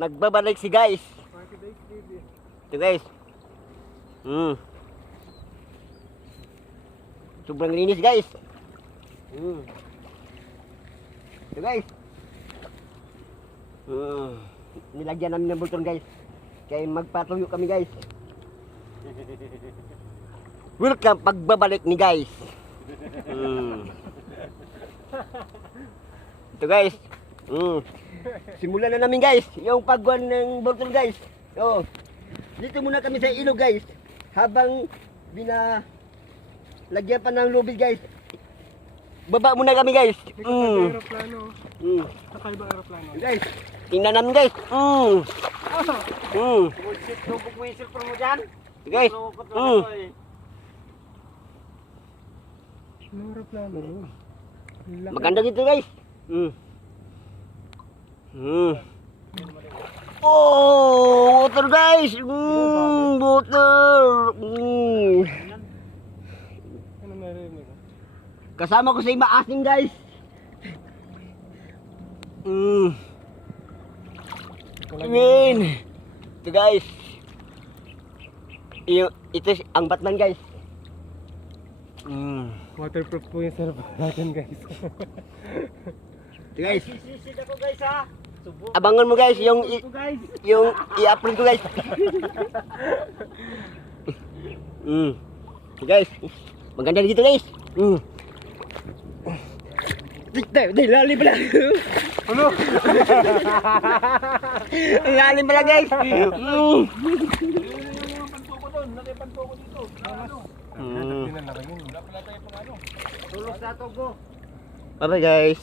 nagbabalik si guys. Ito guys. Sobrang linis guys. Ito guys. Nilagyan namin ng bulton guys. Kaya magpatuyo kami guys. Welcome pagbabalik ni guys. Ito guys. Simulan na namin guys yung pagwan ng bulton guys. So, dito muna kami sa ilog guys. Habang lagyan pa ng lubid guys. Baba muna kami guys. Aeroplano. Sakay ba aeroplano? Guys, tingnan namin guys. Whistle pro mo dyan? Guys. Aeroplano. Maganda dito guys. Oh, water guys. Water. Ano meron mo? Kasama ko sa maasim guys. Ayan. Ito guys. Ito ang Batman guys. Waterproof po yung sarap natin guys. Ito guys. Sisid ako guys ha. Abangan mo guys yung i-upload ko guys. Ito guys. Maganda dito guys. Di lalim pala. Ano? Lalim pala guys. Pantuko doon, nakapantuko dito. Wala pala tayo pang ano. Tulos na to go. Bye bye guys.